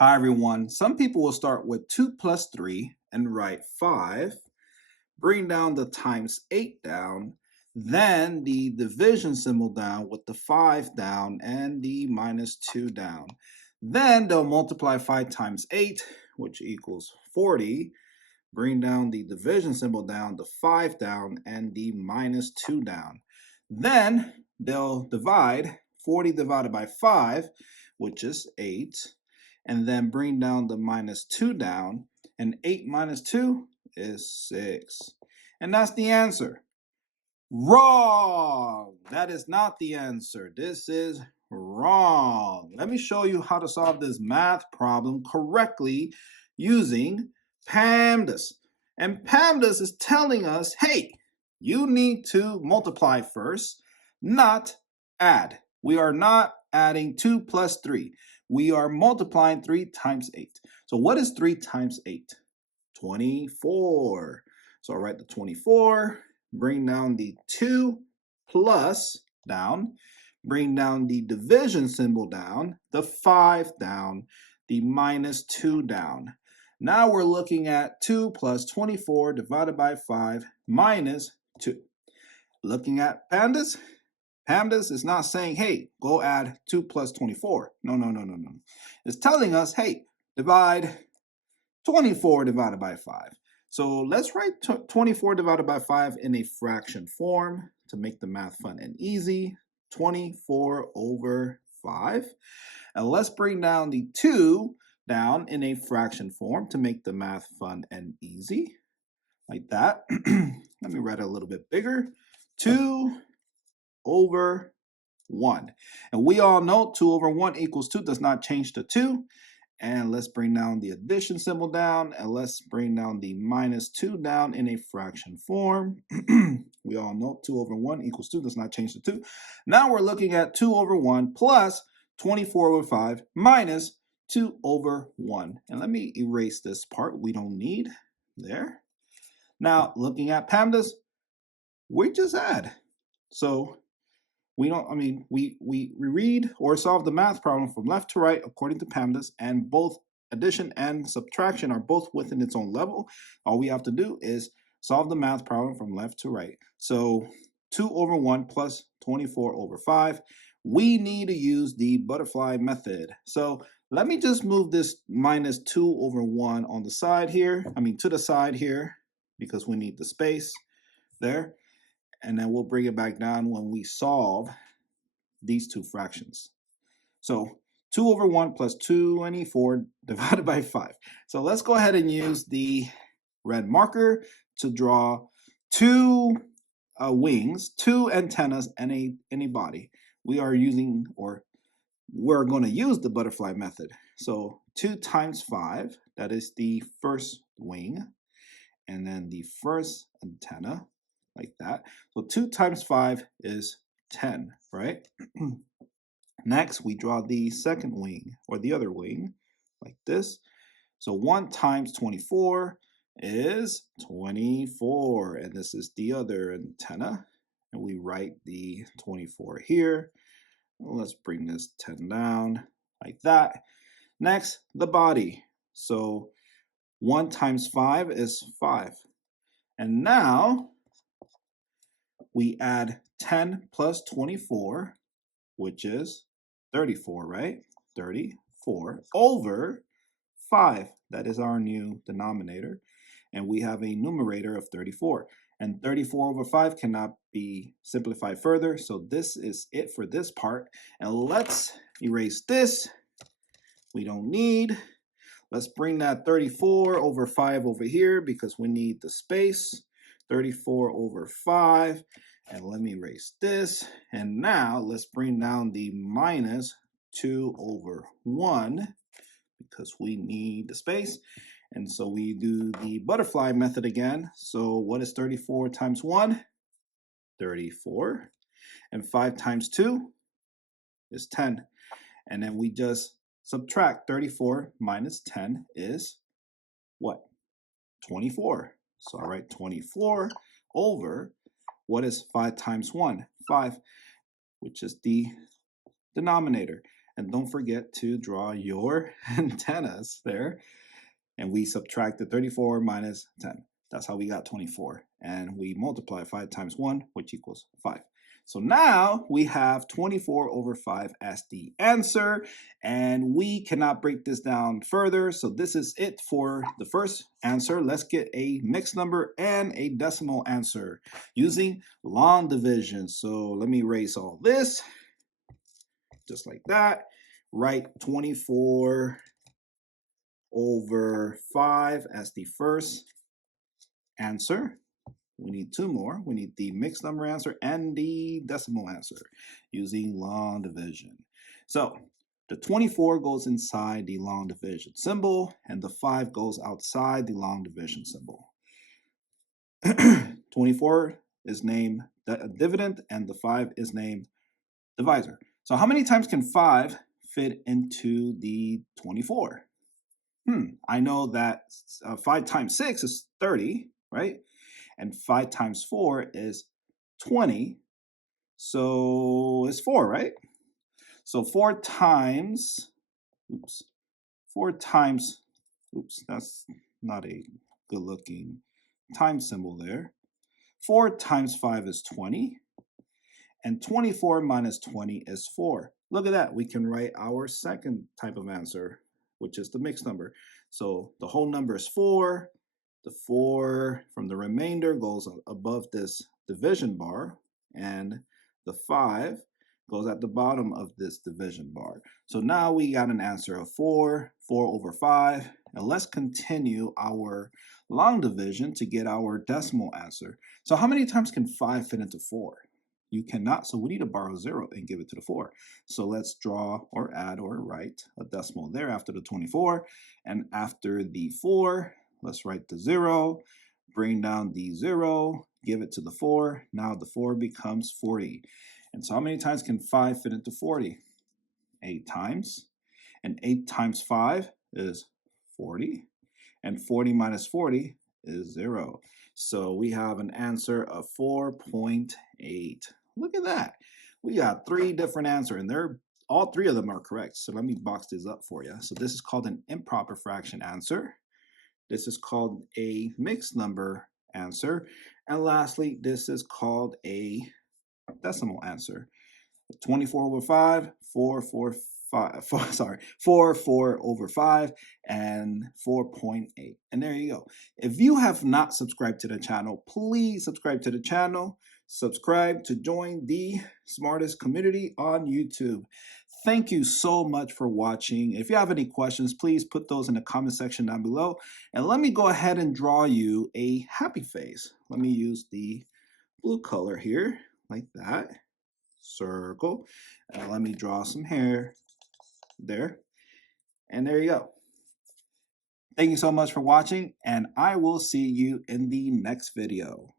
Hi, everyone. Some people will start with 2 plus 3 and write 5, bring down the times 8 down, then the division symbol down with the 5 down and the minus 2 down. Then they'll multiply 5 times 8, which equals 40, bring down the division symbol down, the 5 down, and the minus 2 down. Then they'll divide 40 divided by 5, which is 8, and then bring down the minus 2 down, and 8 minus 2 is 6. And that's the answer. Wrong! That is not the answer. This is wrong. Let me show you how to solve this math problem correctly using PEMDAS. And PEMDAS is telling us, hey, you need to multiply first, not add. We are not adding 2 plus 3. We are multiplying 3 times 8. So what is 3 times 8? 24. So I'll write the 24, bring down the 2 plus down, bring down the division symbol down, the 5 down, the minus 2 down. Now we're looking at 2 plus 24 divided by 5 minus 2. Looking at PEMDAS, PEMDAS is not saying, hey, go add 2 plus 24. No. It's telling us, hey, divide 24 divided by 5. So let's write 24 divided by 5 in a fraction form to make the math fun and easy. 24 over 5. And let's bring down the 2 down in a fraction form to make the math fun and easy. Like that. Let me write it a little bit bigger. 2 over 1. And we all know 2 over 1 equals 2 does not change to 2. And let's bring down the addition symbol down, and let's bring down the minus 2 down in a fraction form. We all know 2 over 1 equals 2 does not change to 2. Now we're looking at 2 over 1 plus 24 over 5 minus 2 over 1. And let me erase this part we don't need there. Now, looking at PEMDAS, we just add. So we read or solve the math problem from left to right according to PEMDAS, and both addition and subtraction are both within its own level. All we have to do is solve the math problem from left to right. So 2 over 1 plus 24 over 5. We need to use the butterfly method. So let me just move this minus 2 over 1 on the side here. To the side here, because we need the space there. And then we'll bring it back down when we solve these two fractions. So 2 over 1 plus 24 divided by 5. So let's go ahead and use the red marker to draw 2 wings, 2 antennas, and a body. We're going to use the butterfly method. So 2 times 5, that is the first wing, and then the first antenna, like that. So 2 times 5 is 10, right? Next, we draw the second wing, or the other wing, like this. So 1 times 24 is 24, and this is the other antenna. And we write the 24 here. Let's bring this 10 down, like that. Next, the body. So 1 times 5 is 5. And now we add 10 plus 24, which is 34, right? 34 over 5. That is our new denominator. And we have a numerator of 34. And 34 over 5 cannot be simplified further. So this is it for this part. And let's erase this. We don't need. Let's bring that 34 over 5 over here because we need the space. 34 over 5. And let me erase this. And now let's bring down the minus 2 over 1 because we need the space. And so we do the butterfly method again. So what is 34 times 1? 34. And 5 times 2 is 10. And then we just subtract 34 minus 10 is what? 24. So I write 24 over, what is 5 times 1? 5, which is the denominator. And don't forget to draw your antennas there. And we subtracted 34 minus 10. That's how we got 24. And we multiply 5 times 1, which equals 5. So now we have 24 over 5 as the answer, and we cannot break this down further. So this is it for the first answer. Let's get a mixed number and a decimal answer using long division. So let me erase all this, just like that. Write 24 over 5 as the first answer. We need two more. We need the mixed number answer and the decimal answer using long division. So the 24 goes inside the long division symbol, and the 5 goes outside the long division symbol. 24 is named dividend, and the 5 is named divisor. So how many times can 5 fit into the 24? I know that 5 times 6 is 30, right? And 5 times 4 is 20. So it's 4, right? So 4 times, that's not a good looking time symbol there. 4 times 5 is 20. And 24 minus 20 is 4. Look at that. We can write our second type of answer, which is the mixed number. So the whole number is 4. The 4 from the remainder goes above this division bar, and the 5 goes at the bottom of this division bar. So now we got an answer of 4 over 5. And let's continue our long division to get our decimal answer. So how many times can 5 fit into 4? You cannot, so we need to borrow 0 and give it to the 4. So let's draw or add or write a decimal there after the 24. And after the 4, let's write the 0, bring down the 0, give it to the 4. Now the 4 becomes 40. And so how many times can 5 fit into 40? 8 times. And 8 times 5 is 40. And 40 minus 40 is 0. So we have an answer of 4.8. Look at that. We got 3 different answers, and all 3 of them are correct. So let me box this up for you. So this is called an improper fraction answer. This is called a mixed number answer. And lastly, this is called a decimal answer. 24 over 5, 4 over 5, and 4.8. And there you go. If you have not subscribed to the channel, please subscribe to the channel. Subscribe to join the smartest community on YouTube. Thank you so much for watching. If you have any questions, please put those in the comment section down below. And let me go ahead and draw you a happy face. Let me use the blue color here, like that. Circle. And let me draw some hair there. And there you go. Thank you so much for watching, and I will see you in the next video.